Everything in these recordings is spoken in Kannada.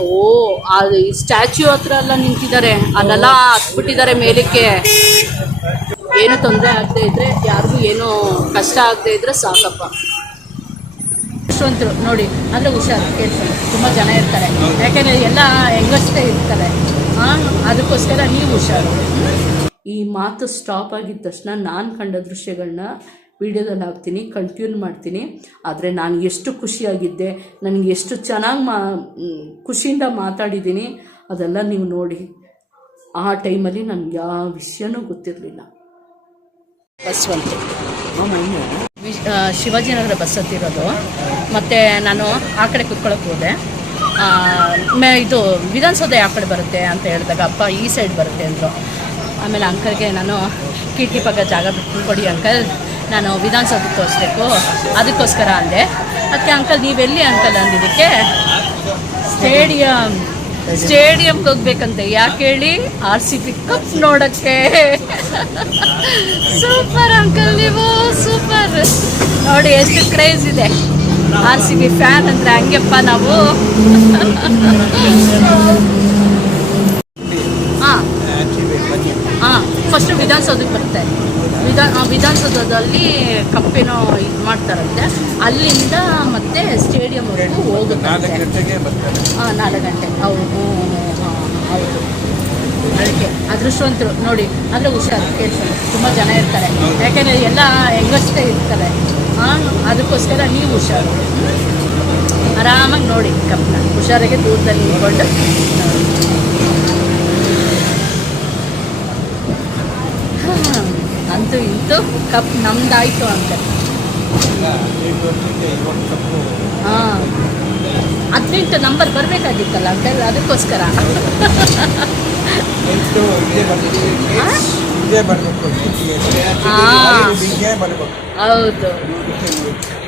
ಓ ಆ ಸ್ಟ್ಯಾಚ್ಯೂ ಹತ್ರ ಎಲ್ಲ ನಿಂತಿದ್ದಾರೆ. ಅಲ್ಲೆಲ್ಲ ಹತ್ಬಿಟ್ಟಿದ್ದಾರೆ ಮೇಲಕ್ಕೆ. ಏನು ತೊಂದರೆ ಆಗದೆ ಇದ್ರೆ, ಯಾರಿಗೂ ಏನು ಕಷ್ಟ ಆಗದೆ ಇದ್ರೆ ಸಾಕಪ್ಪ. ಅಷ್ಟೊಂತರು ನೋಡಿ ಅಂದರೆ ಹುಷಾರು ಕೇಳ್ತಾರೆ ತುಂಬ ಜನ ಇರ್ತಾರೆ. ಯಾಕೆಂದರೆ ಎಲ್ಲ ಹೆಂಗಷ್ಟೇ ಇರ್ತಾರೆ. ಅದಕ್ಕೋಸ್ಕರ ನೀವು ಹುಷಾರು. ಈ ಮಾತು ಸ್ಟಾಪ್ ಆಗಿದ ತಕ್ಷಣ ನಾನು ಕಂಡ ದೃಶ್ಯಗಳನ್ನ ವಿಡಿಯೋದಲ್ಲಿ ಹಾಕ್ತೀನಿ ಕಂಟಿನ್ಯೂ ಮಾಡ್ತೀನಿ. ಆದರೆ ನಾನು ಎಷ್ಟು ಖುಷಿಯಾಗಿದ್ದೆ ನನಗೆ ಎಷ್ಟು ಚೆನ್ನಾಗಿ ಮಾ ಖುಷಿಯಿಂದ ಮಾತಾಡಿದ್ದೀನಿ ಅದೆಲ್ಲ ನೀವು ನೋಡಿ. ಆ ಟೈಮಲ್ಲಿ ನನಗೆ ಯಾವ ವಿಷಯನೂ ಗೊತ್ತಿರಲಿಲ್ಲ. ಬಸ್ವಂತು ಶಿವಾಜಿನಗರ ಬಸ್ ಹತ್ತಿರೋದು. ಮತ್ತು ನಾನು ಆ ಕಡೆ ಕುತ್ಕೊಳ್ಳೋಕೆ ಹೋದೆ. ಆ, ಮೇ ಇದು ವಿಧಾನಸೌಧ ಯಾವ ಕಡೆ ಬರುತ್ತೆ ಅಂತ ಹೇಳಿದಾಗ ಅಪ್ಪ ಈ ಸೈಡ್ ಬರುತ್ತೆ ಅಂದರು. ಆಮೇಲೆ ಅಂಕಲ್ಗೆ ನಾನು ಕಿಟಕಿ ಪಕ್ಕ ಜಾಗ ಬಿಟ್ಟು ಕೊಡಿ ಅಂಕಲ್ ನಾನು ವಿಧಾನಸೌಧಕ್ಕೆ ತೋರಿಸ್ಬೇಕು. ಅದಕ್ಕೋಸ್ಕರ ಅಂದೆ. ಅದಕ್ಕೆ ಅಂಕಲ್ ನೀವೆಲ್ಲಿ ಅಂಕಲ್ ಅಂದಿದ್ದಕ್ಕೆ ಸ್ಟೇಡಿಯಂ. ಸ್ಟೇಡಿಯಂಗೆ ಹೋಗ್ಬೇಕಂತೆ. ಯಾಕೆ ಹೇಳಿ? ಆರ್ ಸಿ ಪಿ ಕಪ್ ನೋಡಕ್ಕೆ. ಸೂಪರ್ ಅಂಕಲ್ ನೀವು, ಸೂಪರ್. ನೋಡಿ, ಎಷ್ಟು ಕ್ರೇಜ್ ಇದೆ. ಆರ್ ಸಿ ಬಿ ಫ್ಯಾನ್ ಅಂದ್ರೆ ಹಂಗೆಪ್ಪ ನಾವು ಹಾಂ ಹಾಂ ಫಸ್ಟು ವಿಧಾನಸೌಧಕ್ಕೆ ಬರುತ್ತೆ. ವಿಧಾನ ವಿಧಾನಸೌಧದಲ್ಲಿ ಕಪ್ಪೇನೋ ಇದು ಮಾಡ್ತಾರಂತೆ. ಅಲ್ಲಿಂದ ಮತ್ತೆ ಸ್ಟೇಡಿಯಂವರೆಗೂ ಹೋಗುತ್ತೆ. ಹಾಂ ನಾಲ್ಕು ಗಂಟೆ. ಹೌದು. ಹಾಂ ಹೌದು. ಅದಕ್ಕೆ ಅದೃಷ್ಟವಂತರು ನೋಡಿ ಅಂದರೆ ಹುಷಾರು ಕೇಳ್ತಾರೆ ತುಂಬ ಜನ ಇರ್ತಾರೆ. ಯಾಕೆಂದರೆ ಎಲ್ಲ ಹೆಂಗಷ್ಟೇ ಇರ್ತಾರೆ. ಹಾಂ ಅದಕ್ಕೋಸ್ಕರ ನೀವು ಹುಷಾರು. ಆರಾಮಾಗಿ ನೋಡಿ ಕಪ್ಪನ ಹುಷಾರಿಗೆ ದೂರದಲ್ಲಿ ನಿಂತ್ಕೊಂಡು ಅಂತೂ ಇಂತೂ ಕಪ್ ನಮ್ದಾಯ್ತು ಅಂತ. ಹಾಂ. ಹದಿನೆಂಟು ನಂಬರ್ ಬರಬೇಕಾಗಿತ್ತಲ್ಲ ಅಂತ ಅದಕ್ಕೋಸ್ಕರ. ಹೌದು.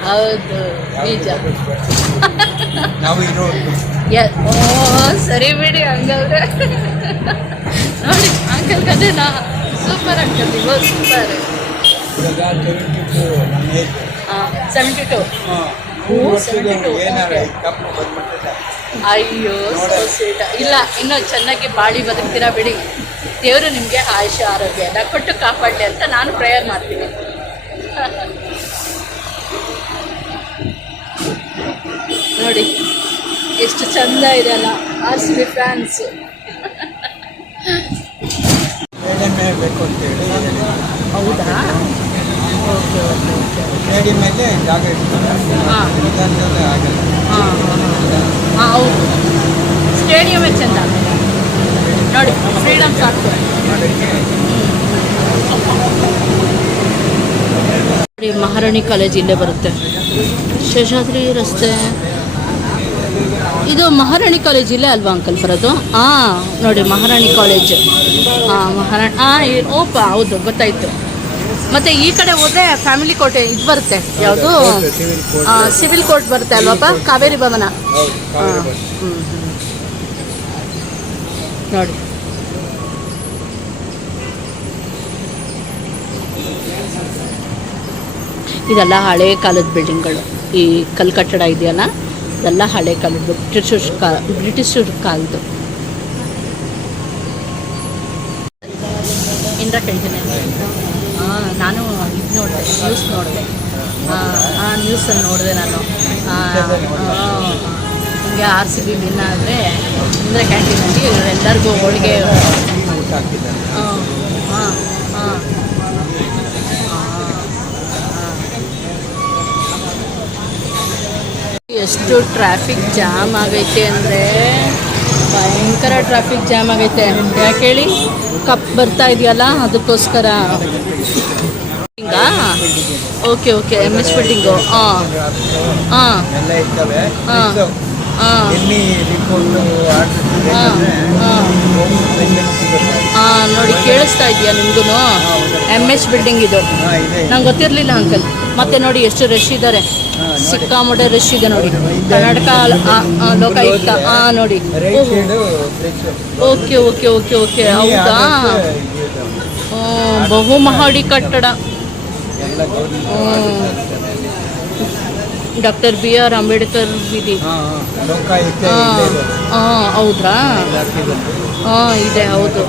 ಹೌದು. ನಿಜ. ಓ ಸರಿ ಬಿಡಿ ಹಂಗಾದ್ರೆ. ನೋಡಿ ಅಂಕಲ್ ಕದೇನಾ ಸೂಪರ್ ಅಂಕಲ್ ನೀವು ಸೂಪರ್. ಇವಾಗ seventy two age seventy two oh, 72, ಏನಾರ okay. ಈ ಅಯ್ಯೋ. ಇಲ್ಲ ಇನ್ನೂ ಚೆನ್ನಾಗಿ ಬಾಳಿ ಬದುಕ್ತೀರಾ ಬಿಡಿ. ದೇವರು ನಿಮಗೆ ಆಯುಷ್ಯ ಆರೋಗ್ಯ ಎಲ್ಲ ಕೊಟ್ಟು ಕಾಪಾಡಲಿ ಅಂತ ನಾನು ಪ್ರೇಯರ್ ಮಾಡ್ತೀನಿ. ನೋಡಿ ಎಷ್ಟು ಚಂದ ಇದೆ ಅಲ್ಲ ಆರ್ ಸಿ ಬಿ ಫ್ಯಾನ್ಸ್ ಸ್ಟೇಡಿಯಮ್ಮೇ ಅಂತ ಅಂತೇಳಿ ಹೌದಾ? ಓಕೆ ಓಕೆ ಓಕೆ ಸ್ಟೇಡಿಯಂ ಮೇಲೆ ಜಾಗ ಇಡ್ತಾರೆ ಆಗಲ್ಲ. ಹಾಂ ಹಾಂ ಹೌದು. ಸ್ಟೇಡಿಯಮೇ ಚೆಂದ? ನೋಡಿ ಫ್ರೀಡಮ್ ಸಾಕು. ಮಹಾರಾಣಿ ಕಾಲೇಜ್ ಇಲ್ಲೇ ಬರುತ್ತೆ. ಶೇಷಾದ್ರಿ ರಸ್ತೆ. ಇದು ಮಹಾರಾಣಿ ಕಾಲೇಜ್ ಇಲ್ಲೇ ಅಲ್ವಾ ಅಂಕಲ್ ಬರೋದು? ಹಾಂ ನೋಡಿ ಮಹಾರಾಣಿ ಕಾಲೇಜ್. ಹಾಂ ಮಹಾರಾಣಿ ಹಾಂ ಓಪ, ಹೌದು, ಗೊತ್ತಾಯ್ತು. ಮತ್ತೆ ಈ ಕಡೆ ಹೋದ್ರೆ ಫ್ಯಾಮಿಲಿ ಕೋಟೆ ಇದು ಬರುತ್ತೆ, ಯಾವುದು? ಸಿವಿಲ್ ಕೋರ್ಟ್ ಬರುತ್ತೆ ಅಲ್ವಪ್ಪ ಕಾವೇರಿ ಭವನ. ಹಾಂ ನೋಡಿ. ಇದೆಲ್ಲ ಹಳೆ ಕಾಲದ ಬಿಲ್ಡಿಂಗ್ಗಳು ಈ ಕಲ್ಕಟ್ಟಡ ಇದೆಯಲ್ಲ? ಇದೆಲ್ಲ ಹಳೆ ಕಾಲದ್ದು ಬ್ರಿಟಿಷ್ ಕಾಲ ಬ್ರಿಟಿಷರ ಕಾಲದ್ದು. ಇಂದ್ರ ಕೇಳ್ತೀನಿ ಹಾಂ ನಾನು ಇದು ನೋಡಿದೆ ನ್ಯೂಸ್ ನೋಡಿದೆ. ಆ ನ್ಯೂಸನ್ನು ನೋಡಿದೆ ನಾನು. ಹಿಂಗೆ ಆರ್ ಸಿ ಬಿ ವಿನ್ ಆದರೆ ಇಂದ್ರ ಕ್ಯಾಂಟೀನಲ್ಲಿ ಎಲ್ಲರಿಗೂ ಹೋಳಿಗೆ ಹಾಂ ಹಾಂ ಹಾಂ ಎಷ್ಟು ಟ್ರಾಫಿಕ್ ಜಾಮ್ ಆಗೈತೆ ಅಂದರೆ ಭಯಂಕರ ಟ್ರಾಫಿಕ್ ಜಾಮ್ ಆಗೈತೆ. ಯಾಕೆ ಹೇಳಿ? ಕಪ್ ಬರ್ತಾ ಇದೆಯಲ್ಲ, ಅದಕ್ಕೋಸ್ಕರ. Okay okay M S building ಹಾಂ ಹಾಂ ಹಾ. ಹಾಂ ನೋಡಿ, ಕೇಳಿಸ್ತಾ ಇದೆಯಾ ನಿಮಗೂ ಎಂ ಎಸ್ ಬಿಲ್ಡಿಂಗ್ ಇದೆ. ನಂಗೆ ಗೊತ್ತಿರಲಿಲ್ಲ ಅಂಕಲ್ ಮತ್ತೆ ನೋಡಿ, ಎಷ್ಟು ರಶ್ ಇದ್ದಾರೆ ಸಿಕ್ಕಾಮೊಡೆ ರಶ್ ಇದೆ ನೋಡಿ. ಕರ್ನಾಟಕ ಲೋಕಾಯುಕ್ತ ಆ, ಹಾಂ ನೋಡಿ ಓಕೆ ಓಕೆ ಓಕೆ ಓಕೆ. ಹೌದಾ? ಹ್ಮ್, ಬಹು ಮಹಡಿ ಕಟ್ಟಡ. ಡಾಕ್ಟರ್ ಬಿ ಆರ್ ಅಂಬೇಡ್ಕರ್ ವಿಧಿ. ಹಾಂ ಇದೆ. ಹೌದ್ರಾ ಹಾಂ ಇದೆ ಹೌದು.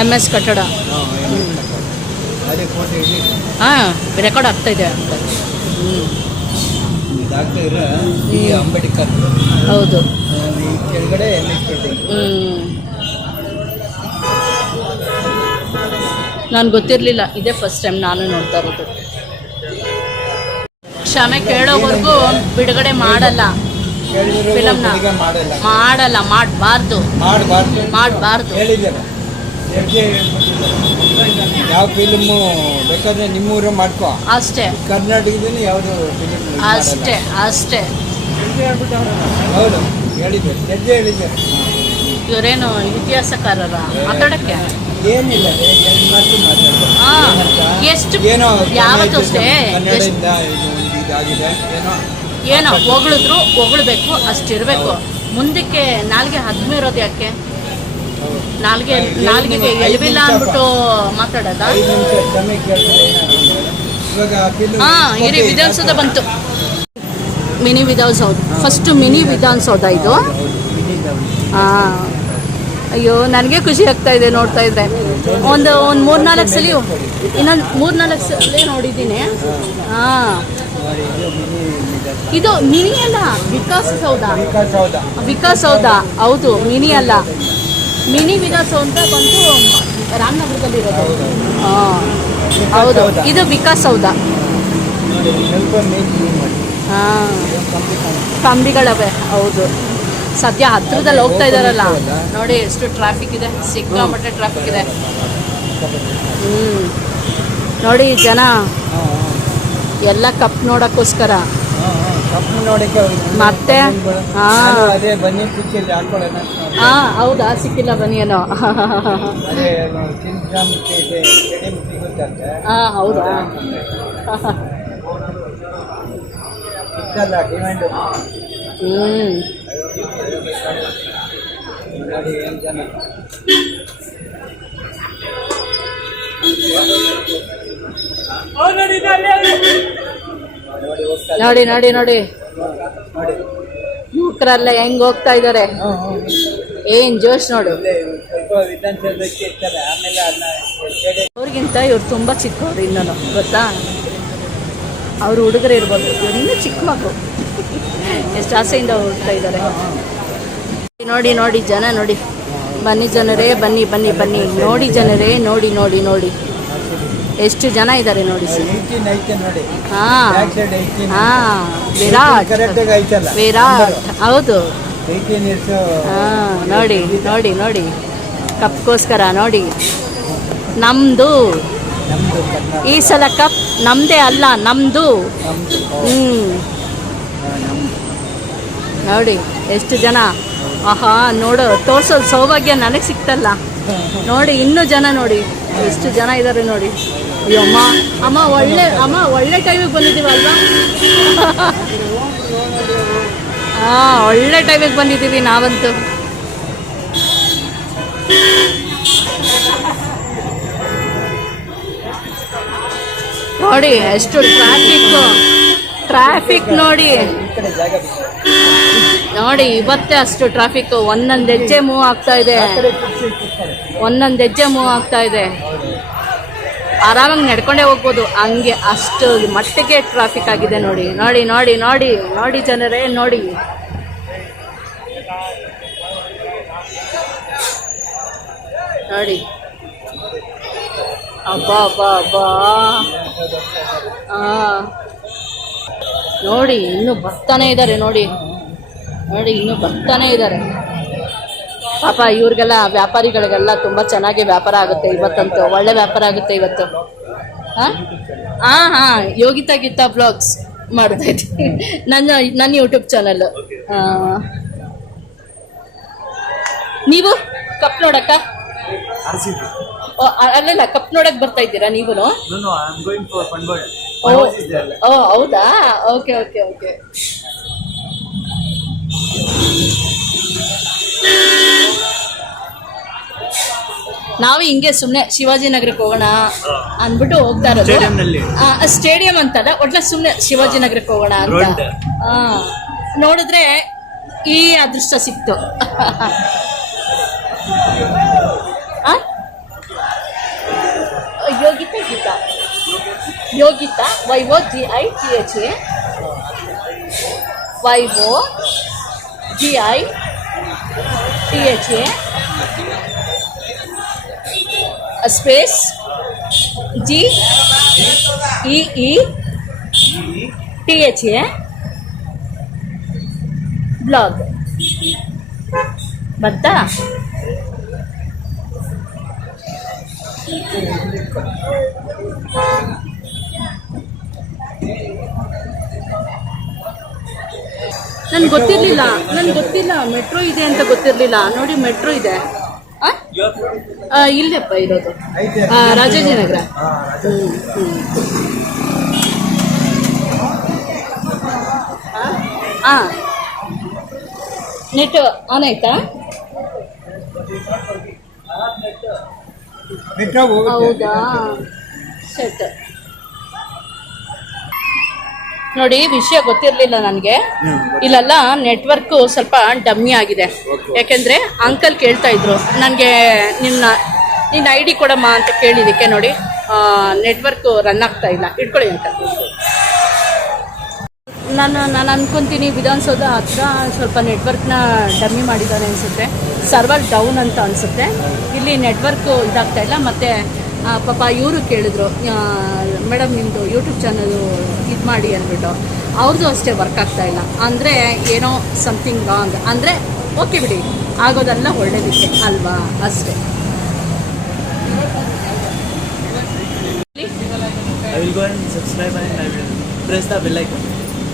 ಎಂ ಎಸ್ ಕಟ್ಟಡ. ಹಾಂ, ರೆಕಾರ್ಡ್ ಆಗ್ತಾ ಇದೆ. ಡಾಕ್ಟರ್ ಈ ಅಂಬೇಡ್ಕರ್. ಹೌದು. ಕೆಳಗಡೆ ಎಂ ಎಸ್ ಬಿಲ್ಡಿಂಗ್ ನಾನು ಗೊತ್ತಿರಲಿಲ್ಲ. ಇದೇ ಫಸ್ಟ್ ಟೈಮ್ ನಾನು ನೋಡ್ತಾ ಇರೋದು. ಕ್ಷಮೆ ಕೇಳೋವರೆಗೂ ಬಿಡುಗಡೆ ಮಾಡಲ್ಲ. ಫಿಲಮ್ ಫಿಲಮ್ನ? ಮಾಡಲ್ಲ. ಮಾಡಬಾರ್ದು. ಮಾಡಬಾರ್ದು. ಮಾಡಬಾರ್ದು. ಯಾವ ಫಿಲ್ಮು ಬೇಕಾದ್ರೆ ನಿಮ್ಮೂರೇ ಮಾಡ್ಕೋ. ಅಷ್ಟೇ. ಕರ್ನಾಟಕದಲ್ಲಿ ಯಾವುದು ಫಿಲ್ಮ್ ಅಷ್ಟೇ ಅಷ್ಟೇ. ಹೌದು ಹೇಳಿದ್ದೆ ಹೆಜ್ಜೆ ಹೇಳಿದ್ದೆ. ಇವರೇನು ಇತಿಹಾಸಕಾರರ? ಮಾತಾಡಕ್ಕೆ? ಏನಿಲ್ಲ ಮಾತು ಮಾತಾಡ್ತಾರೆ. ಎಷ್ಟು ಏನೋ ಯಾವತ್ತೂ ಅಷ್ಟೇ. ಕನ್ನಡದಿಂದ ಇದಾಗಿದೆ ಏನೋ? ಏನೋ ಹೊಗಳಿದ್ರು ಹೊಗಳ್ಬೇಕು ಅಷ್ಟಿರಬೇಕು ಮುಂದಕ್ಕೆ ನಾಲ್ಗೆ ಹದ್ಮಿರೋದು ಯಾಕೆ. ನಾಲ್ಗೆ ನಾಲ್ಗೆಗೆ ಎಲ್ಬಿಲ್ಲ ಅಂದ್ಬಿಟ್ಟು ಮಾತಾಡೋದ? ಹಾ ಇರಿ ವಿಧಾನಸೌಧ ಬಂತು. Mini Vidhana Soudha first mini Vidhana Soudha ಇದು. ಹಾ. ಅಯ್ಯೋ ನನಗೆ ಖುಷಿ ಆಗ್ತಾ ಇದೆ ನೋಡ್ತಾ ಇದ್ರೆ. ಒಂದು ಒಂದು ಮೂರ್ನಾಲ್ಕು ಸಲ ಇನ್ನೊಂದು ಮೂರ್ನಾಲ್ಕು ಸಲ ನೋಡಿದ್ದೀನಿ. ಹಾ. ಇದು ಮಿನಿ ಅಲ್ಲ ವಿಕಾಸ್ ಸೌಧ ವಿಕಾಸ್ ಸೌಧ ಹೌದು ಮಿನಿ ಅಲ್ಲ. ಮಿನಿ ವಿಧಾನಸೌಧ ಬಂದು ರಾಮನಗರದಲ್ಲಿ ಇರೋದು ಹಾ ಹೌದು. ಇದು ವಿಕಾಸ್ ಸೌಧ. ಹಾ. ಕಂಬಿಗಳವೆ ಹೌದು. ಸದ್ಯ ಹತ್ರದಲ್ಲಿ ಹೋಗ್ತಾ ಇದಾರಲ್ಲ. ನೋಡಿ ಎಷ್ಟು ಟ್ರಾಫಿಕ್ ಇದೆ. ಸಿಕ್ಕಾಪಟ್ಟೆ ಟ್ರಾಫಿಕ್ ಇದೆ. ಹ್ಞೂ ನೋಡಿ ಜನ. ಎಲ್ಲ ಕಪ್ ನೋಡಕ್ಕೋಸ್ಕರ. ಮತ್ತೆ? ಹಾ. ಹೌದಾ? ಸಿಕ್ಕಿಲ್ಲ ಸಿಗುತ್ತಂತೆ ಹಾ ಹೌದಾ? ಹ್ಮ್. ಜನ. ನೋಡಿ ನೋಡಿ ನೋಡಿ. ಯುವಕರೆಲ್ಲ ಹೆಂಗ್ ಹೋಗ್ತಾ ಇದಾರೆ ಏನ್ ಜೋಶ್ ನೋಡು. ಅವ್ರಿಗಿಂತ ಇವ್ರು ತುಂಬ ಚಿಕ್ಕವ್ರು ಇನ್ನೂ ಗೊತ್ತಾ? ಅವ್ರು ಹುಡುಗರು ಇರ್ಬೋದು. ಇವ್ರು ಇನ್ನೂ ಚಿಕ್ಕ ಮಗು ಎಷ್ಟು ಆಸೆಯಿಂದ ಹೋಗ್ತಾ ಇದ್ದಾರೆ. ನೋಡಿ ನೋಡಿ ಜನ ನೋಡಿ. ಬನ್ನಿ ಜನರೇ ಬನ್ನಿ ಬನ್ನಿ ಬನ್ನಿ. ನೋಡಿ ಜನರೇ ನೋಡಿ ನೋಡಿ ನೋಡಿ. ಎಷ್ಟು ಜನ ಇದ್ದಾರೆ ನೋಡಿ ಸರ್. ವಿರಾಟ್. ವಿರಾಟ್. ಹೌದು. ನೋಡಿ ನೋಡಿ ನೋಡಿ. ಕಪ್ಗೋಸ್ಕರ ನೋಡಿ. ನಮ್ದು. ನಮ್ಮದು ಈ ಸಲ ಕಪ್ ನಮ್ದೇ ಅಲ್ಲ ನಮ್ದು. ನಮ್ಮದು ಹ್ಮ್. ನೋಡಿ ಎಷ್ಟು ಜನ. ಆಹಾ ನೋಡು ತೋರ್ಸೋದು ಸೌಭಾಗ್ಯ ನನಗೆ ಸಿಕ್ತಲ್ಲ. ನೋಡಿ ಇನ್ನೂ ಜನ ನೋಡಿ. ಎಷ್ಟು ಜನ ಇದ್ದಾರೆ ನೋಡಿ. ಅಮ್ಮ ಅಮ್ಮ, ಒಳ್ಳೆ ಅಮ್ಮ, ಒಳ್ಳೆ ಟೈಮಿಗೆ ಬಂದಿದ್ದೀವಲ್ವಾ? ಹಾಂ ಒಳ್ಳೆ ಟೈಮಿಗೆ ಬಂದಿದ್ದೀವಿ ನಾವಂತೂ. ನೋಡಿ, ಎಷ್ಟು ಟ್ರಾಫಿಕ್ ಟ್ರಾಫಿಕ್ ನೋಡಿ. ನೋಡಿ, ಇವತ್ತೇ ಅಷ್ಟು ಟ್ರಾಫಿಕ್ ಒಂದೊಂದು ಹೆಜ್ಜೆ ಮೂವ್ ಆಗ್ತಾ ಇದೆ. ಒಂದೊಂದು ಹೆಜ್ಜೆ ಮೂವ್ ಆಗ್ತಾ ಇದೆ. ಆರಾಮಾಗಿ ನಡ್ಕೊಂಡೇ ಹೋಗ್ಬೋದು. ಹಂಗೆ ಅಷ್ಟು ಮಟ್ಟಿಗೆ ಟ್ರಾಫಿಕ್ ಆಗಿದೆ ನೋಡಿ. ನೋಡಿ ನೋಡಿ ನೋಡಿ ನೋಡಿ ಜನರೇ, ನೋಡಿ. ನೋಡಿ. ಅಬ್ಬಾ ಅಬ್ಬಾ ಅಬ್ಬಾ. ನೋಡಿ, ಇನ್ನು ಬರ್ತಾನೆ ಇದ್ದಾರೆ ನೋಡಿ. ನೋಡಿ, ಇನ್ನು ಬರ್ತಾನೆ ಇದ್ದಾರೆ. ಪಾಪ ಇವ್ರಿಗೆಲ್ಲ ವ್ಯಾಪಾರಿಗಳಿಗೆಲ್ಲ ತುಂಬ ಚೆನ್ನಾಗಿ ವ್ಯಾಪಾರ ಆಗುತ್ತೆ ಇವತ್ತಂತೂ. ಒಳ್ಳೆ ವ್ಯಾಪಾರ ಆಗುತ್ತೆ ಇವತ್ತು. ಹಾಂ? ಹಾಂ ಹಾಂ ಯೋಗಿತಾ ಗೀತಾ ಬ್ಲಾಗ್ಸ್ ಮಾಡ್ತಾ ಇದ್ದೀನಿ. ನನ್ನ ನನ್ನ ಯೂಟ್ಯೂಬ್ ಚಾನಲ್ ನೀವು ಕಪ್ ನೋಡಕ್ಕ? ಅಲ್ಲಲ್ಲ ಕಪ್ ನೋಡಕ್ ಬರ್ತಾ ಇದ್ದೀರಾ ನೀವು. ಓ ಹೌದಾ? Okay okay okay. ನಾವು ಹಿಂಗೆ ಸುಮ್ಮನೆ ಶಿವಾಜಿನಗರಕ್ಕೆ ಹೋಗೋಣ ಅಂದ್ಬಿಟ್ಟು ಹೋಗ್ತಾ ಇರೋದು. ಸ್ಟೇಡಿಯಂ ಅಂತಲ್ಲ ಒಟ್ಲ ಸುಮ್ಮನೆ ಶಿವಾಜಿನಗರಕ್ಕೆ ಹೋಗೋಣ ಅಂತ. ನೋಡಿದ್ರೆ ಈ ಅದೃಷ್ಟ ಸಿಕ್ತು. Yogita Yogita Geeta. Yogita Y O G I T H A. Y O G I T H A. Space G E E T H A vlog ಬರ್ತಾ? ನನ್ಗೆ ಗೊತ್ತಿರಲಿಲ್ಲ. ನನ್ಗೆ ಗೊತ್ತಿಲ್ಲ. ಮೆಟ್ರೋ ಇದೆ ಅಂತ ಗೊತ್ತಿರಲಿಲ್ಲ. ನೋಡಿ ಮೆಟ್ರೋ ಇದೆ. ಇಲ್ಲಪ್ಪ ಇರೋದು. ರಾಜಾಜಿ ರಾಜಾಜಿನಗರ. ಹಾಂ. ನೆಟ್ ಆನ್ ಆಯ್ತಾ? ಹೌದಾ? ಸೆಟ್ ನೋಡಿ ವಿಷಯ ಗೊತ್ತಿರಲಿಲ್ಲ ನನಗೆ. ಇಲ್ಲೆಲ್ಲ ನೆಟ್ವರ್ಕ್ ಸ್ವಲ್ಪ ಡಮ್ಮಿ ಆಗಿದೆ. ಯಾಕೆಂದರೆ ಅಂಕಲ್ ಕೇಳ್ತಾ ಇದ್ರು. ನನಗೆ ನಿನ್ನ ನಿನ್ನ ಐ ಡಿ ಕೊಡಮ್ಮ ಅಂತ ಕೇಳಿದ್ದಕ್ಕೆ ನೋಡಿ. ನೆಟ್ವರ್ಕ್ ರನ್ ಆಗ್ತಾ ಇಲ್ಲ. ಇಟ್ಕೊಳ್ಳಿ ಅಂತ ನಾನು ನಾನು ಅನ್ಕೊಂತೀನಿ ವಿಧಾನಸೌಧ ಹತ್ರ ಸ್ವಲ್ಪ ನೆಟ್ವರ್ಕ್ನ ಡಮ್ಮಿ ಮಾಡಿದ್ದಾರೆ ಅನಿಸುತ್ತೆ. ಸರ್ವರ್ ಡೌನ್ ಅಂತ ಅನಿಸುತ್ತೆ. ಇಲ್ಲಿ ನೆಟ್ವರ್ಕು ಇದಾಗ್ತಾ ಇಲ್ಲ ಮತ್ತು ಪಾಪ ಇವರು ಕೇಳಿದ್ರು ಮೇಡಮ್ ನಿಮ್ಮದು ಯೂಟ್ಯೂಬ್ ಚಾನಲು ಇದು ಮಾಡಿ ಅಂದ್ಬಿಟ್ಟು. ಅವ್ರದ್ದು ಅಷ್ಟೇ ವರ್ಕ್ ಆಗ್ತಾ ಇಲ್ಲ. ಅಂದರೆ ಏನೋ ಸಮಥಿಂಗ್ ರಾಂಗ್ ಅಂದರೆ ಓಕೆ ಬಿಡಿ ಆಗೋದೆಲ್ಲ ಒಳ್ಳೇದಕ್ಕೆ ಅಲ್ವಾ? ಅಷ್ಟೇ.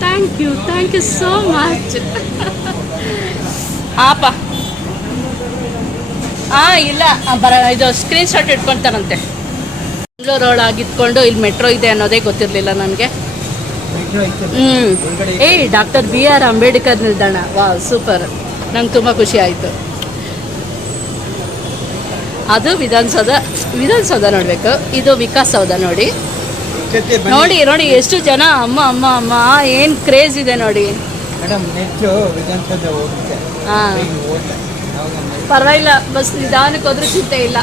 Thank you thank you so much ಆಪ. ಆ ಇಲ್ಲ. ಬರ ಇದು ಸ್ಕ್ರೀನ್ ಶಾಟ್ ಇಟ್ಕೊತಾರಂತೆ. ಬೆಂಗಳೂರು ಒಳಗಿದ್ಕೊಂಡು ಇಲ್ಲಿ ಮೆಟ್ರೋ ಇದೆ ಅನ್ನೋದೇ ಗೊತ್ತಿರಲಿಲ್ಲ ನನಗೆ. ಒಳಗಡೆ ಏಯ್ ಡಾಕ್ಟರ್ ಬಿ ಆರ್ ಅಂಬೇಡ್ಕರ್ ನಿಲ್ದಾಣ. ವಾ ಸೂಪರ್ ನಂಗೆ ತುಂಬ ಖುಷಿ ಆಯಿತು. ಅದು ವಿಧಾನಸೌಧ ವಿಧಾನಸೌಧ ನೋಡಬೇಕು. ಇದು ವಿಕಾಸ್ ಸೌಧ ನೋಡಿ ನೋಡಿ ನೋಡಿ ಎಷ್ಟು ಜನ ಅಮ್ಮ ಅಮ್ಮ ಅಮ್ಮ ಏನು ಕ್ರೇಜ್ ಇದೆ ನೋಡಿ. ಮೇಡಮ್ ವಿಧಾನಸೌಧ ಹೋಗುತ್ತೆ ಹಾಂ ಈಗ ಹೋಗ್ತಾ ನಾವು ನಮ್ಮ ಪರವಾಗಿಲ್ಲ, ಬಸ್ ನಿಧಾನಕ್ಕೆ ಹೋದ್ರೂ ಚಿಂತೆ ಇಲ್ಲ.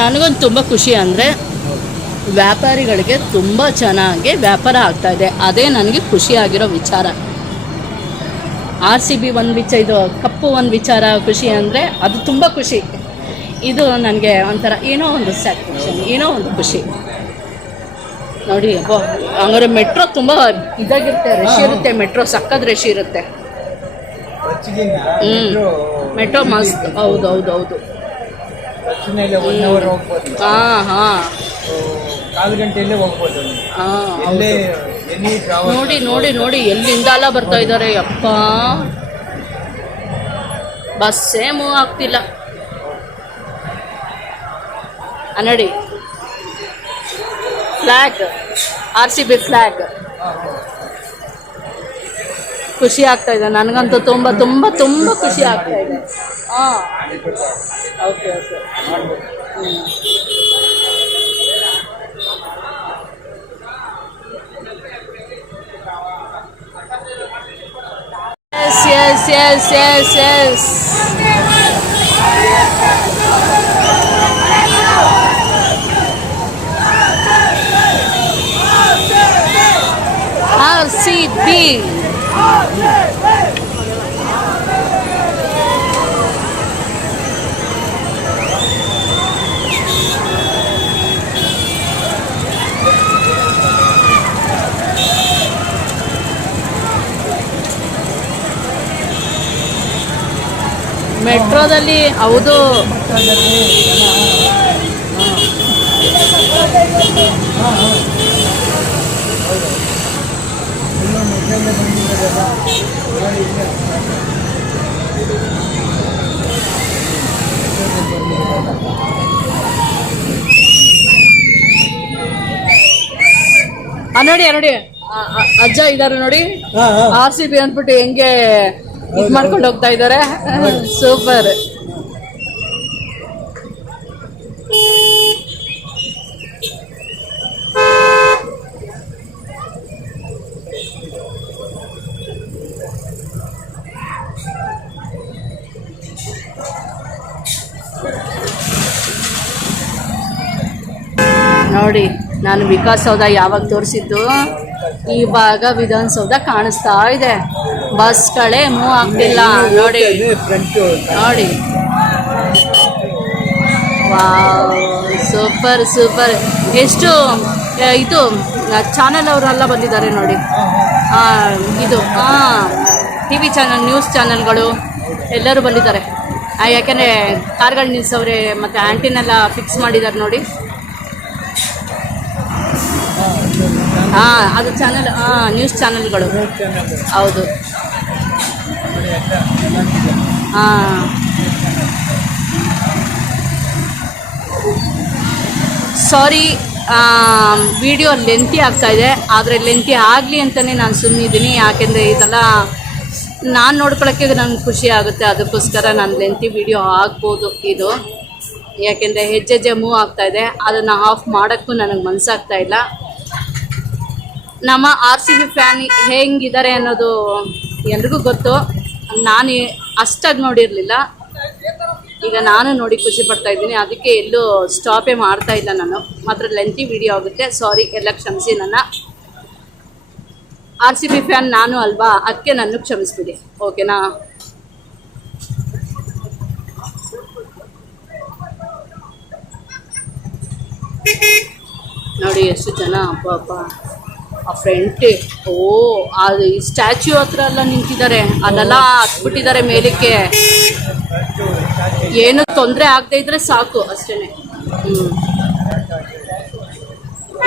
ನನಗೊಂದು ತುಂಬ ಖುಷಿ ಅಂದರೆ ವ್ಯಾಪಾರಿಗಳಿಗೆ ತುಂಬ ಚೆನ್ನಾಗಿ ವ್ಯಾಪಾರ ಆಗ್ತಾ ಇದೆ. ಅದೇ ನನಗೆ ಖುಷಿಯಾಗಿರೋ ವಿಚಾರ. ಆರ್ ಸಿ ಬಿ ಒಂದು ವಿಚ, ಇದು ಕಪ್ಪು ಒಂದು ವಿಚಾರ, ಖುಷಿ ಅಂದರೆ ಅದು ತುಂಬ ಖುಷಿ. ಇದು ನನಗೆ ಒಂಥರ ಏನೋ ಒಂದು ಸ್ಯಾಟಿಸ್ಫ್ಯಾಕ್ಷನ್ ಏನೋ ಒಂದು ಖುಷಿ. ನೋಡಿ ಅಬ್ಬೋ ಹಂಗಾರೆ ಮೆಟ್ರೋ ತುಂಬ ಇದಾಗಿರುತ್ತೆ ರಶ್ ಇರುತ್ತೆ ಮೆಟ್ರೋ ಸಕ್ಕದ ರಶ್ ಇರುತ್ತೆ. ಹ್ಞೂ. ಮೆಟ್ರೋ ಮಸ್ತ್ ಹೌದು ಹೌದು ಹೌದು. ಹಾಂ ಹಾಂ. ಗಂಟೆಯಲ್ಲೇ ಹೋಗ್ಬೋದು ನೋಡಿ ನೋಡಿ ನೋಡಿ ಎಲ್ಲಿಂದ ಎಲ್ಲ ಬರ್ತಾ ಇದ್ದಾರೆ ಅಪ್ಪ ಬಸ್ಸೇ ಮೂವ್ ಆಗ್ತಿಲ್ಲ. ನೋಡಿ. Flag R C B flag ಖುಷಿ ಆಗ್ತಾ ಇದೆ. ನನಗಂತೂ ತುಂಬ ತುಂಬ ತುಂಬ ಖುಷಿ ಆಗ್ತಾ ಇದೆ. ಹಾಂ. Okay okay yes yes yes yes, yes, RCB. ಮೆಟ್ರೋದಲ್ಲಿ ಹೌದು. ಆ, ನೋಡಿ ನೋಡಿ. ಅಜ್ಜ ಇದಾರೆ ನೋಡಿ. ಆರ್ ಸಿ ಬಿ ಅಂದ್ಬಿಟ್ಟು ಹೆಂಗೆ ಇದ್ ಮಾಡ್ಕೊಂಡು ಹೋಗ್ತಾ ಇದಾರೆ. ಸೂಪರ್ ನೋಡಿ ನಾನು ವಿಕಾಸೌಧ ಯಾವಾಗ ತೋರಿಸಿದ್ದು? ಈ ಭಾಗ ವಿಧಾನಸೌಧ ಕಾಣಿಸ್ತಾ ಇದೆ. ಬಸ್ಗಳೇ ಮೂವ್ ಆಗ್ತಿಲ್ಲ. ನೋಡಿ. ನೋಡಿ. Super super. ಎಷ್ಟು ಇದು, ಚಾನಲ್ ಅವರೆಲ್ಲ ಬಂದಿದ್ದಾರೆ ನೋಡಿ. ಇದು ಹಾಂ ಟಿ ವಿ ಚಾನಲ್, ನ್ಯೂಸ್ ಚಾನಲ್ಗಳು ಎಲ್ಲರೂ ಬಂದಿದ್ದಾರೆ. ಯಾಕೆಂದರೆ ಕಾರ್ಗಳು ನಿಲ್ಸವ್ರೆ, ಮತ್ತು ಆ್ಯಂಟಿನೆಲ್ಲ ಫಿಕ್ಸ್ ಮಾಡಿದ್ದಾರೆ ನೋಡಿ. ಹಾಂ ಅದು ಚಾನಲ್ ಹಾಂ ನ್ಯೂಸ್ ಚಾನಲ್ಗಳು ಹೌದು. ಹಾಂ ಸಾರಿ ವಿಡಿಯೋ ಲೆಂತಿ ಇದೆ, ಆದರೆ ಲೆಂತಿ ಆಗಲಿ ಅಂತಲೇ ನಾನು ಸುಮ್ಮನಿದ್ದೀನಿ ಯಾಕೆಂದರೆ ಇದೆಲ್ಲ ನಾನು ನೋಡ್ಕೊಳ್ಳೋಕ್ಕೆ ನನಗೆ ಖುಷಿ ಆಗುತ್ತೆ, ಅದಕ್ಕೋಸ್ಕರ ನಾನು ಲೆಂತಿ ವಿಡಿಯೋ ಆಗ್ಬೋದು ಇದು. ಯಾಕೆಂದರೆ ಹೆಜ್ಜೆ ಹೆಜ್ಜೆ ಮೂವ್ ಆಗ್ತಾ ಇದೆ, ಅದನ್ನು ಆಫ್ ಮಾಡೋಕ್ಕೂ ನನಗೆ ಮನಸ್ಸಾಗ್ತಾ ಇಲ್ಲ. ನಮ್ಮ ಆರ್ ಸಿ ಬಿ ಫ್ಯಾನ್ ಹೆಂಗಿದ್ದಾರೆ ಅನ್ನೋದು ಎಲ್ರಿಗೂ ಗೊತ್ತು. ನಾನು ಅಷ್ಟಾಗಿ ನೋಡಿರಲಿಲ್ಲ. ಈಗ ನಾನು ನೋಡಿ ಖುಷಿ ಪಡ್ತಾ ಇದ್ದೀನಿ. ಅದಕ್ಕೆ ಎಲ್ಲೂ ಸ್ಟಾಪೇ ಮಾಡ್ತಾ ಇಲ್ಲ ನಾನು. ಮಾತ್ರ ಲೆಂತಿ ವಿಡಿಯೋ ಆಗುತ್ತೆ. ಸಾರಿ ಎಲ್ಲ ಕ್ಷಮಿಸಿ ನನ್ನ ಆರ್ ಸಿ ಬಿ ಫ್ಯಾನ್ ನಾನು ಅಲ್ವಾ? ಅದಕ್ಕೆ ನನ್ನ ಕ್ಷಮಿಸ್ಬಿಡಿ. ಓಕೆನಾ ನೋಡಿ ಎಷ್ಟು ಜನ ಅಪ್ಪ ಅಪ್ಪ ಆ ಫ್ರಂಟ್ ಓ, ಆ ಸ್ಟ್ಯಾಚ್ಯೂ ಹತ್ರ ಎಲ್ಲ ನಿಂತಿದ್ದಾರೆ. ಅಲ್ಲೆಲ್ಲ ಹತ್ಬಿಟ್ಟಿದ್ದಾರೆ ಮೇಲಕ್ಕೆ. ಏನು ತೊಂದರೆ ಆಗದೆ ಇದ್ರೆ ಸಾಕು ಅಷ್ಟೇನೆ.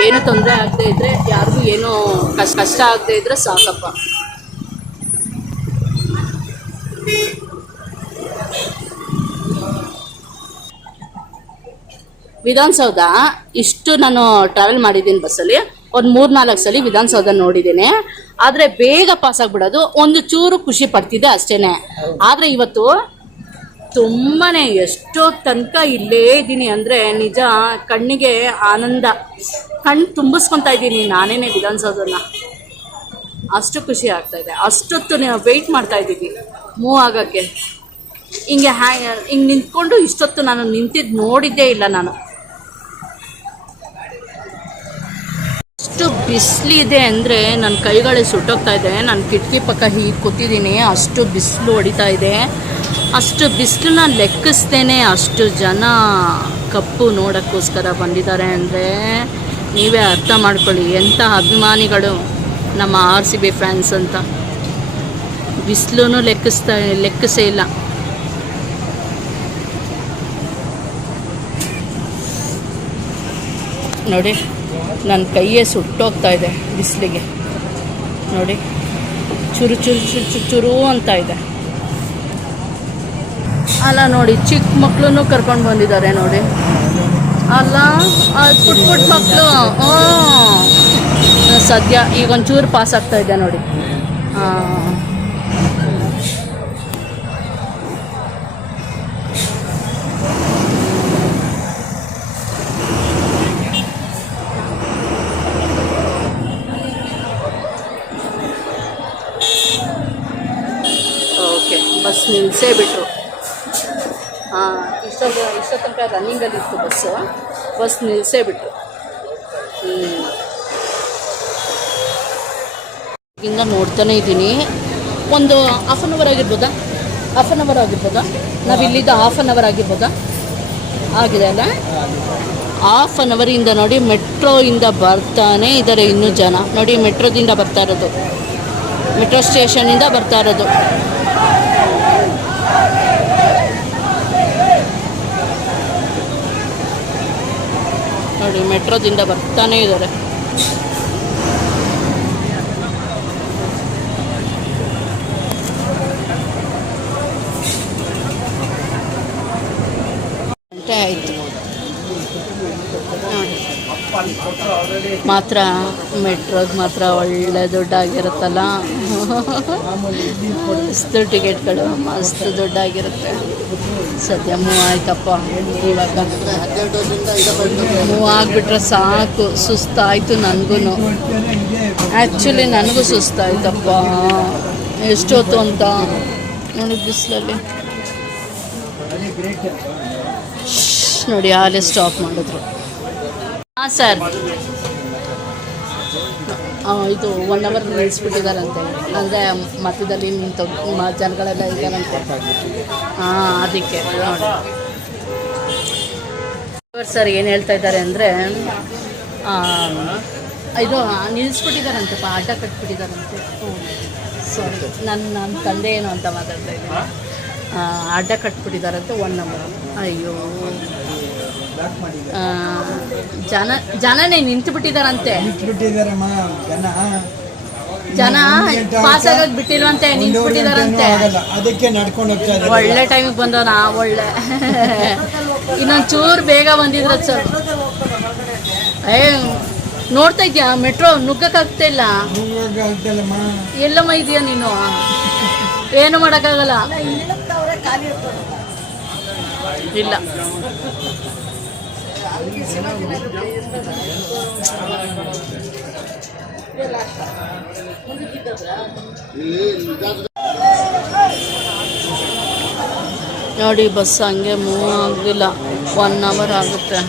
ಏನು ತೊಂದರೆ ಆಗದೆ ಇದ್ರೆ ಯಾರಿಗೂ ಏನು ಕಷ್ಟ ಕಷ್ಟ ಆಗದೆ ಇದ್ರೆ ಸಾಕಪ್ಪ. ವಿಧಾನಸೌಧ, ಇಷ್ಟು ನಾನು ಟ್ರಾವೆಲ್ ಮಾಡಿದ್ದೀನಿ ಬಸ್ಸಲ್ಲಿ. ಒಂದು ಮೂರು ನಾಲ್ಕು ಸಲ ವಿಧಾನಸೌಧ ನೋಡಿದ್ದೀನಿ. ಆದರೆ ಬೇಗ ಪಾಸ್ ಆಗ್ಬಿಡೋದು. ಒಂದು ಚೂರು ಖುಷಿ ಪಡ್ತಿದ್ದೆ ಅಷ್ಟೇನೆ. ಆದರೆ ಇವತ್ತು ತುಂಬಾನೇ ಎಷ್ಟೋ ತನಕ ಇಲ್ಲೇ ಇದ್ದೀನಿ ಅಂದರೆ ನಿಜ ಕಣ್ಣಿಗೆ ಆನಂದ. ಕಣ್ಣು ತುಂಬಿಸ್ಕೊತಾ ಇದ್ದೀನಿ ನಾನೇನೆ ವಿಧಾನಸೌಧನ. ಅಷ್ಟು ಖುಷಿ ಆಗ್ತಾ ಇದೆ. ಅಷ್ಟೊತ್ತು ವೆಯ್ಟ್ ಮಾಡ್ತಾ ಇದ್ದೀವಿ ಮೂವ್ ಆಗೋಕ್ಕೆ. ಹಿಂಗೆ ಹ್ಯಾ ಹಿಂಗೆ ನಿಂತ್ಕೊಂಡು ಇಷ್ಟೊತ್ತು ನಾನು ನಿಂತಿದ್ದು ನೋಡಿದ್ದೇ ಇಲ್ಲ ನಾನು. ಅಷ್ಟು ಬಿಸಿಲಿದೆ ಅಂದರೆ ನನ್ನ ಕೈಗಳೆ ಸುಟ್ಟೋಗ್ತಾ ಇದೆ. ನಾನು ಕಿಟಕಿ ಪಕ್ಕ ಹೀಗೆ ಕೂತಿದ್ದೀನಿ. ಅಷ್ಟು ಬಿಸಿಲು ಹೊಡಿತಾ ಇದೆ. ಅಷ್ಟು ಬಿಸಿಲನ್ನ ಲೆಕ್ಕಿಸ್ತೇನೆ ಅಷ್ಟು ಜನ ಕಪ್ಪು ನೋಡೋಕ್ಕೋಸ್ಕರ ಬಂದಿದ್ದಾರೆ ಅಂದರೆ ನೀವೇ ಅರ್ಥ ಮಾಡ್ಕೊಳ್ಳಿ. ಎಂಥ ಅಭಿಮಾನಿಗಳು ನಮ್ಮ ಆರ್ ಸಿ ಬಿ ಫ್ಯಾನ್ಸ್ ಅಂತ. ಬಿಸಿಲೂ ಲೆಕ್ಕಿಸ್ತಾ, ಲೆಕ್ಕಿಸೇ ಇಲ್ಲ. ನೋಡಿ. ನನ್ನ ಕೈಯೇ ಸುಟ್ಟೋಗ್ತಾ ಇದೆ ಬಿಸಿಲಿಗೆ. ನೋಡಿ, ಚುರು ಚುರು ಚುರು ಚುರು ಚುರು ಅಂತ ಇದೆ. ಅಲ್ಲ ನೋಡಿ, ಚಿಕ್ಕ ಮಕ್ಕಳು ಕರ್ಕೊಂಡು ಬಂದಿದ್ದಾರೆ ನೋಡಿ. ಅಲ್ಲ ಅದು ಪುಟ್ ಪುಟ್ ಮಕ್ಕಳು ಸದ್ಯ ಈಗ ಒಂಚೂರು ಪಾಸ್ ಆಗ್ತಾ ಇದೆ ನೋಡಿ. ಹಾಂ ನಿಲ್ಲಿಸೇ ಬಿಟ್ಟರು ಹಾಂ ಇಷ್ಟೊಂದು ಇಷ್ಟೋ ತನಕ ರನ್ನಿಂಗಲ್ಲಿ ಇತ್ತು ಬಸ್ಸು ಬಸ್ ನಿಲ್ಲಿಸೇ ಬಿಟ್ಟರು ಹ್ಞೂ ನೋಡ್ತಾನೆ ಇದ್ದೀನಿ. ಒಂದು ಹಾಫ್ ಆನ್ ಅವರ್ ಆಗಿರ್ಬೋದಾ? ಹಾಫ್ ಅನ್ ಅವರ್ ಆಗಿರ್ಬೋದಾ? ನಾವು ಇಲ್ಲಿದ್ದ ಹಾಫ್ ಆನ್ ಅವರ್ ಆಗಿರ್ಬೋದಾ? ಆಗಿದೆ ಅಲ್ಲ? ಹಾಫ್ ಆನ್ ಅವರಿಂದ ನೋಡಿ ಮೆಟ್ರೋಯಿಂದ ಬರ್ತಾನೆ ಇದ್ದಾರೆ ಇನ್ನೂ ಜನ. ನೋಡಿ ಮೆಟ್ರೋದಿಂದ ಬರ್ತಾ ಇರೋದು. ಮೆಟ್ರೋ ಸ್ಟೇಷನಿಂದ ಬರ್ತಾ ಇರೋದು. ನೋಡಿ ಮೆಟ್ರೋದಿಂದ ಬರ್ತಾನೆ ಇದ್ದಾರೆ ಗಂಟೆ ಆಯಿತು ನೋಡಿ ಮಾತ್ರ ಮೆಟ್ರೋಗೆ ಮಾತ್ರ ಒಳ್ಳೆ ದುಡ್ಡಾಗಿರುತ್ತಲ್ಲ? ಮಸ್ತು ಟಿಕೆಟ್ಗಳು ಮಸ್ತ್ ದುಡ್ಡಾಗಿರುತ್ತೆ. ಸದ್ಯ ಮೂವ್ ಆಯ್ತಪ್ಪ. ಇವಾಗ ಮೂವ್ ಆಗಿಬಿಟ್ರೆ ಸಾಕು, ಸುಸ್ತಾಯಿತು ನನಗೂ ಆ್ಯಕ್ಚುಲಿ ನನಗೂ ಸುಸ್ತಾಯ್ತಪ್ಪ. ಎಷ್ಟೊತ್ತು ಅಂತ ನೋಡಿ ಬಿಸಿಲಲ್ಲಿ. ನೋಡಿ ಆಲೇ ಸ್ಟಾಪ್ ಮಾಡಿದ್ರು. ಹಾಂ ಸರ್ ಇದು ಒನ್ ಅವರ್ ನಿಲ್ಲಿಸ್ಬಿಟ್ಟಿದಾರಂತೆ ಅಂದರೆ ಮಧ್ಯದಲ್ಲಿ ನಿಂತು ಜನಗಳೆಲ್ಲ ಇದ್ದಾರಂತೆ. ಹಾಂ ಅದಕ್ಕೆ ನೋಡಿ. ಸರ್ ಏನು ಹೇಳ್ತಾ ಇದ್ದಾರೆ ಅಂದರೆ ಇದು ನಿಲ್ಲಿಸ್ಬಿಟ್ಟಿದಾರಂತೆಪ್ಪ ಅಡ್ಡ ಕಟ್ಬಿಟ್ಟಿದಾರಂತೆ ಸಾರಿ ನನ್ನ ನನ್ನ ತಂದೆ ಏನು ಅಂತ ಮಾತಾಡ್ತಾ ಇದ್ದೀನಿ. ಅಡ್ಡ ಕಟ್ಬಿಟ್ಟಿದಾರಂತೆ ಒನ್ ನಂಬರ್ ಅಯ್ಯೋ. ಜನ ಜನನೇ ನಿಂತು ಬಿಟ್ಟಿದಾರಂತೆ ಬಿಟ್ಟಿದಾರಮ್ಮ ಜನ. ಪಾಸ್ ಆಗೋದ್ ಬಿಟ್ಟಿಲ್ವಂತೆ ನಿಂತು ಬಿಟ್ಟಿದಾರಂತೆ ಅದಕ್ಕೆ ನಡ್ಕೊಂಡು ಹೋಗ್ತಾ ಇದ್ದಾರೆ ಒಳ್ಳೆ ಟೈಮಿಗೆ ಬಂದವನ? ಒಳ್ಳೆ. ಇನ್ನೊಂದು ಚೂರು ಬೇಗ ಬಂದಿದ್ರ ಸರ್. ಏ ನೋಡ್ತಾ ಇದ್ಯಾ? ಮೆಟ್ರೋ ನುಗ್ಗಕ್ಕಾಗ್ತಾ ಇಲ್ಲ. ಎಲ್ಲಮ್ಮ ಇದೆಯಾ ನೀನು? ಏನು ಮಾಡೋಕ್ಕಾಗಲ್ಲ? ಇಲ್ಲ. ನೋಡಿ ಬಸ್ ಹಂಗೆ ಮೂವ್ ಆಗಲಿಲ್ಲ ಒನ್ ಅವರ್ ಆಗುತ್ತೆ.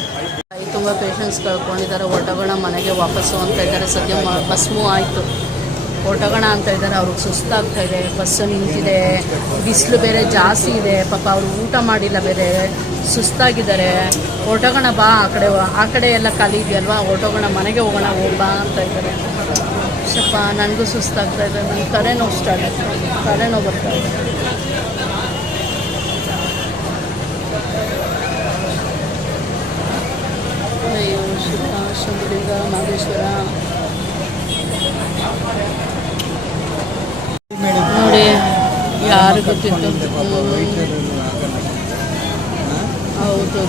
ತುಂಬ ಪೇಷನ್ಸ್ ಕಳ್ಕೊಂಡಿದ್ದಾರೆ. ಹೊರಟೋಗೋಣ ಮನೆಗೆ ವಾಪಸ್ಸು ಅಂತ ಇದ್ದಾರೆ. ಸದ್ಯ ಬಸ್ ಮೂವ್ ಆಯಿತು. ಹೊರಟೋಗೋಣ ಅಂತ ಇದ್ದಾರೆ, ಅವ್ರಿಗೆ ಸುಸ್ತಾಗ್ತಾ ಇದೆ, ಬಸ್ಸು ನಿಂತಿದೆ, ಬಿಸಿಲು ಬೇರೆ ಜಾಸ್ತಿ ಇದೆ, ಪಾಪ ಅವರು ಊಟ ಮಾಡಿಲ್ಲ ಬೇರೆ, ಸುಸ್ತಾಗಿದ್ದಾರೆ. ಹೊರಟೋಗೋಣ ಬಾ ಆ ಕಡೆ ಆ ಕಡೆ ಎಲ್ಲ ಖಾಲಿ ಇದೆಯಲ್ವಾ? ಹೊರಟೋಗೋಣ ಮನೆಗೆ ಹೋಗೋಣ ಹೋಗ್ಬಾ ಅಂತ ಇದ್ದಾರೆ. ಸ್ವಲ್ಪ ನನಗೂ ಸುಸ್ತಾಗ್ತಾ ಇದೆ, ನನ್ನ ತಲೆನೋವು ಸ್ಟಾರ್ಟ್ ತಲೆನೋವು ಬರ್ತಾ ಇದೆ. ಅಯ್ಯೋ ಶಿವ ಶಂಭುಲಿಂಗ ಮಹದೇಶ್ವರ ನೋಡಿ ಯಾರು ಗೊತ್ತಿತ್ತು. ಹೌದು.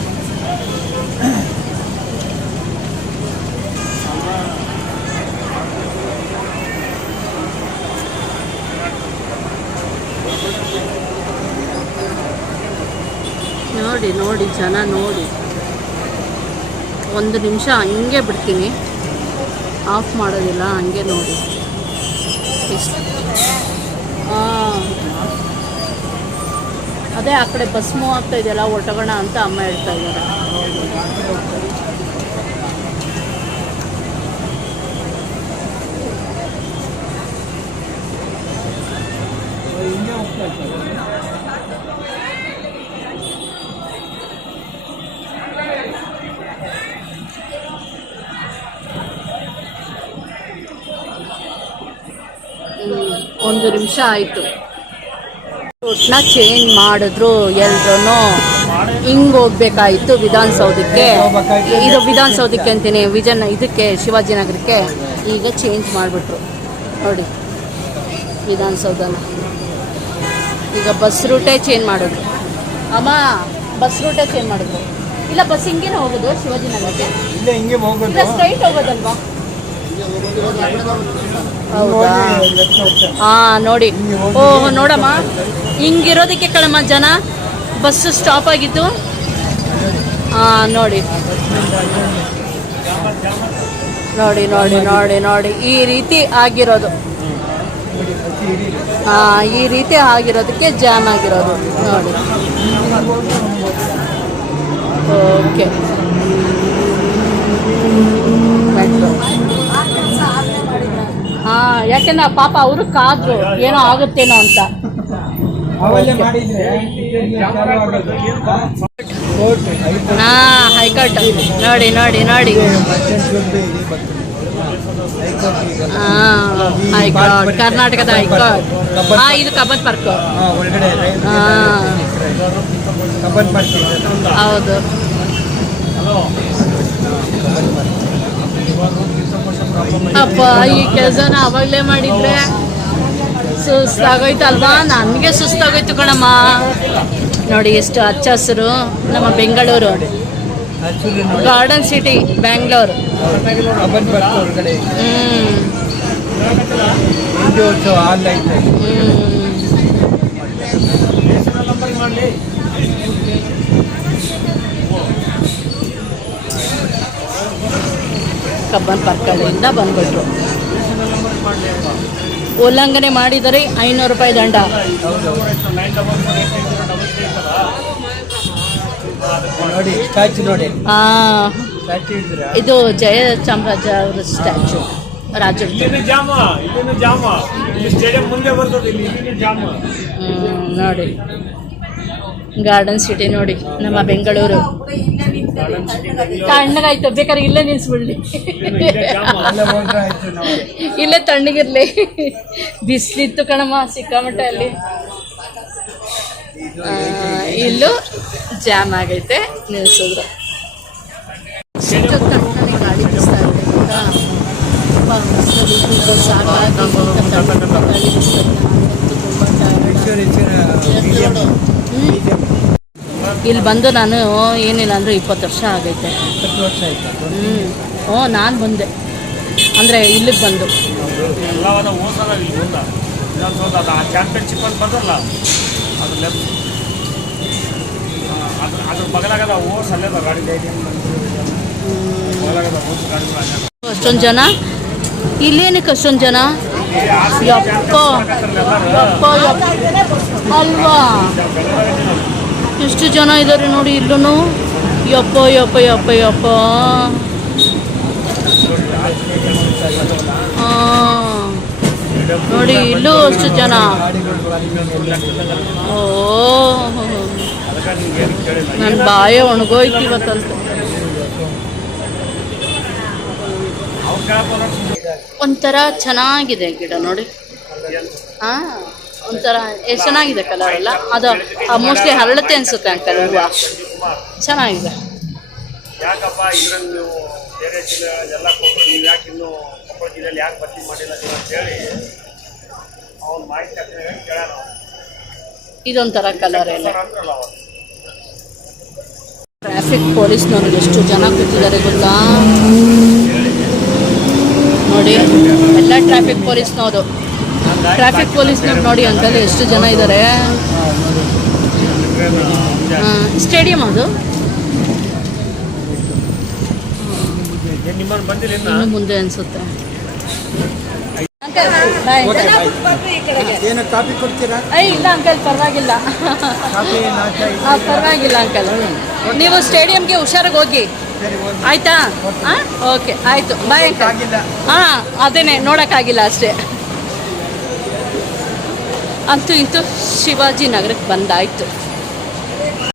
ನೋಡಿ ನೋಡಿ ಜನ ನೋಡಿ. ಒಂದು ನಿಮಿಷ ಹಂಗೆ ಬಿಡ್ತೀನಿ. ಆಫ್ ಮಾಡೋದಿಲ್ಲ ಹಂಗೆ ನೋಡಿ. ಎಷ್ಟು ಅದೇ ಆ ಕಡೆ ಬಸ್ ಮೂವ್ ಆಗ್ತಾ ಇದೆಯಲ್ಲ ಹೊರಟೋಗೋಣ ಅಂತ ಅಮ್ಮ ಹೇಳ್ತಾ ಇದ್ದಾರೆ ಹಿಂಗೆ ಹೋಗ್ತಾ ಇರ್ತಾರೆ ಹ್ಮ್. ಒಂದು ನಿಮಿಷ ಆಯಿತು ರೂಟ್ನ ಚೇಂಜ್ ಮಾಡಿದ್ರು ಎಲ್ರೂ ಹಿಂಗ್ ಹೋಗ್ಬೇಕಾಯ್ತು ವಿಧಾನಸೌಧಕ್ಕೆ. ಇದು ವಿಧಾನಸೌಧಕ್ಕೆ ಅಂತೀನಿ ವಿಜನ್ ಇದಕ್ಕೆ ಶಿವಾಜಿನಗರಕ್ಕೆ ಈಗ ಚೇಂಜ್ ಮಾಡಿಬಿಟ್ರು. ನೋಡಿ ವಿಧಾನಸೌಧನ. ಈಗ ಬಸ್ ರೂಟೇ ಚೇಂಜ್ ಮಾಡಿದ್ರು. ಅಮ್ಮ ಬಸ್ ರೂಟೇ ಚೇಂಜ್ ಮಾಡಿದ್ರು. ಇಲ್ಲ ಬಸ್ ಹಿಂಗೇನೆ ಹೋಗೋದು ಶಿವಾಜಿನಗರಕ್ಕೆ ಸ್ಟ್ರೈಟ್ ಹೋಗೋದಲ್ವಾ? ಹಾ ನೋಡಿ. ಓ ನೋಡಮ್ಮ. ಹಿಂಗಿರೋದಕ್ಕೆ ಕಣಮ್ಮ, ಜನ ಬಸ್ ಸ್ಟಾಪ್ ಆಗಿತ್ತು ಹಾ ನೋಡಿ. ನೋಡಿ ನೋಡಿ ನೋಡಿ ನೋಡಿ. ಈ ರೀತಿ ಆಗಿರೋದು. ಹಾ ಈ ರೀತಿ ಆಗಿರೋದಕ್ಕೆ ಜಾಮ್ ಆಗಿರೋದು. ನೋಡಿ. ಓಕೆ. ಯಾಕೆಂದ್ರೆ ಆ ಪಾಪ ಅವರು ಕಾದ್ರು ಏನೋ ಆಗುತ್ತೇನೋ ಅಂತ. ಹಾ ಹೈಕೋರ್ಟ್. ನೋಡಿ ನೋಡಿ ನೋಡಿ. ಹೈಕೋರ್ಟ್. ಕರ್ನಾಟಕದ ಹೈಕೋರ್ಟ್. ಹಾ ಇದು ಕಬ್ಬನ್ ಪಾರ್ಕ್. ಹೌದು. ಅಪ್ಪ ಈ ಕೆಲಸನ ಅವಾಗಲೇ ಮಾಡಿದ್ರೆ ಸುಸ್ತಾಗೋಯ್ತಲ್ವಾ? ನನಗೆ ಸುಸ್ತಾಗೋಯ್ತು ಕಣಮ್ಮ. ನೋಡಿ ಎಷ್ಟು ಹಚ್ಚ ಹಸಿರು. ನಮ್ಮ Bengaluru. Garden city Bangalore. Cubbon park ಹೊರಗಡೆ ಹ್ಮ್ ಹಿಂದಿ ಉತ್ಸವ ಹಾಲ್ ಐತೆ ಹ್ಮ್ ಕಬ್ಬನ್ ಪಾರ್ಕಲ್ಲಿಂದ ಬಂದ್ಬಿಟ್ರು. ಉಲ್ಲಂಘನೆ ಮಾಡಿದರೆ ಐನೂರು ರೂಪಾಯಿ ದಂಡ. ನೋಡಿ ಸ್ಟ್ಯಾಚು ನೋಡಿ. ಆ, ಸ್ಟ್ಯಾಚು ಇದು ಜಯ ಚಾಮರಾಜ ಅವರ ಸ್ಟ್ಯಾಚು ರಾಜ ಇಲ್ಲಿನ ಜಾಮ ಇಲ್ಲಿನ ಜಾಮ. ಇಲ್ಲಿ ಸ್ಟೇಡಿಯಂ ಮುಂದೆ ಬರ್ತದೆ ಇಲ್ಲಿ ಇಲ್ಲಿನ ಜಾಮ. ನೋಡಿ. ಗಾರ್ಡನ್ ಸಿಟಿ ನೋಡಿ ನಮ್ಮ ಬೆಂಗಳೂರು. ತಣ್ಣಗಾಯ್ತು, ಬೇಕಾದ್ರೆ ಇಲ್ಲೇ ನಿಲ್ಸ್ಬಿಡ್ಲಿ. ಇಲ್ಲೇ ತಣ್ಣಗಿರ್ಲಿ. ಬಿಸಿಲಿತ್ತು ಕಣಮ್ಮ, ಸಿಕ್ಕಾಮಟ್ಟೆ ಅಲ್ಲಿ. ಇಲ್ಲೂ ಜಾಮ್ ಆಗೈತೆ, ನಿಲ್ಸಿದ್ರು. ಗಾಳಿ ಬೀಸ್ತಾ ಇದೆ ಇಲ್ಲಿ ಬಂದು ನಾನು ಏನಿಲ್ಲ ಅಂದ್ರೆ ಇಪ್ಪತ್ತು ವರ್ಷ ಆಗೈತೆ ವರ್ಷ ಹ್ಞೂ ಓ ನಾನು ಬಂದೆ ಅಂದರೆ ಇಲ್ಲಿಗೆ ಬಂದು ಚಾಂಪಿಯನ್ಶಿಪ್ ಅಂತ ಬಂದಲ್ಲ ಅದು ಲೆಫ್ಟ್ ಅದ್ರ ಅದ್ರ ಬಗಲಾಗದ ಓಸ್ ಅಲ್ಲೇ ಗಾಡಿ ಬಗಲಾಗದ ಓಸ್ ಗಾಡಿಗಳು ಅಲ್ಲೇ ಅಷ್ಟೊಂದು ಜನ ಇಲ್ಲೇನಕ್ಕೆ ಅಷ್ಟೊಂದು ಜನ ಯಪ್ಪ ಯಪ್ಪ ಯಪ್ಪ ಅಲ್ವಾ ಎಷ್ಟು ಜನ ಇದ್ದಾರೆ ನೋಡಿ ಇಲ್ಲೂ ಯಪ್ಪ ಯಪ್ಪ ಯಪ್ಪ ಯಪ್ಪ. ನೋಡಿ ಇಲ್ಲೂ ಅಷ್ಟು ಜನ. ಓ. ನನ್ನ ಬಾಯ ಒಣಗೋಯ್ತು ಇವತ್ತಂತ. ಒಂಥರ ಚೆನ್ನಾಗಿದೆ ಗಿಡ ನೋಡಿ. ಹಾ ಒಂಥರ ಎಷ್ಟು ಚೆನ್ನಾಗಿದೆ ಕಲರ್ ಎಲ್ಲ. ಅದು ಮೋಸ್ಟ್ಲಿ ಹರಳುತ್ತೆ ಅನ್ಸುತ್ತೆ ಅಂಕಲ್ ಹೂವು ಚೆನ್ನಾಗಿದೆ. ಯಾಕಪ್ಪ ಇದ್ರಲ್ಲಿ ನೀವು ಬೇರೆ ಜಿಲ್ಲೆ ಎಲ್ಲ ಕೊಟ್ಟು ನೀವು ಯಾಕೆ ಇನ್ನೂ ಕೊಪ್ಪಳ ಜಿಲ್ಲೆಯಲ್ಲಿ ಯಾಕೆ ಭರ್ತಿ ಮಾಡಿಲ್ಲ ನೀವು ಅಂತೇಳಿ ಅವ್ನು ಮಾಹಿತಿ ಹಾಕಿದಾಗ ಕೇಳೋಣ. ಇದೊಂಥರ ಕಲರ್ ಎಲ್ಲ. ಟ್ರಾಫಿಕ್ ಪೊಲೀಸ್ನವ್ರು ಎಷ್ಟು ಜನ ಕೂತಿದ್ದಾರೆ ಗೊತ್ತಾ? ನೋಡಿ ಎಲ್ಲ ಟ್ರಾಫಿಕ್ ಪೊಲೀಸ್ನವರು ಟ್ರಾಫಿಕ್ ಪೊಲೀಸ್ನವ್ರು ನೋಡಿ ಅಂಕಲ್ ಎಷ್ಟು ಜನ ಇದ್ದಾರೆ ಸ್ಟೇಡಿಯಂ ಅದು? ಇನ್ನು ಮುಂದೆ ಅನ್ಸುತ್ತೆ. ಅಂಕಲ್ ಬಾಯ್ ಏನು ಕಾಫಿ ಕೊಡ್ತೀರಾ? ಇಲ್ಲ ಅಂಕಲ್ ಪರವಾಗಿಲ್ಲ. ಪರವಾಗಿಲ್ಲ ಅಂಕಲ್ ನೀವು ಸ್ಟೇಡಿಯಂಗೆ ಹುಷಾರಾಗಿ ಹೋಗಿ. ಆಯ್ತಾ? ಹಾಂ ಓಕೆ ಆಯ್ತು. Bye uncle. ಆಗಿಲ್ಲ ಹಾಂ ಅದೇನೆ ನೋಡೋಕ್ಕಾಗಿಲ್ಲ ಅಷ್ಟೇ. ಅಂತೂ ಇಂತೂ ಶಿವಾಜಿ ನಗರಕ್ಕೆ ಬಂದಾಯಿತು.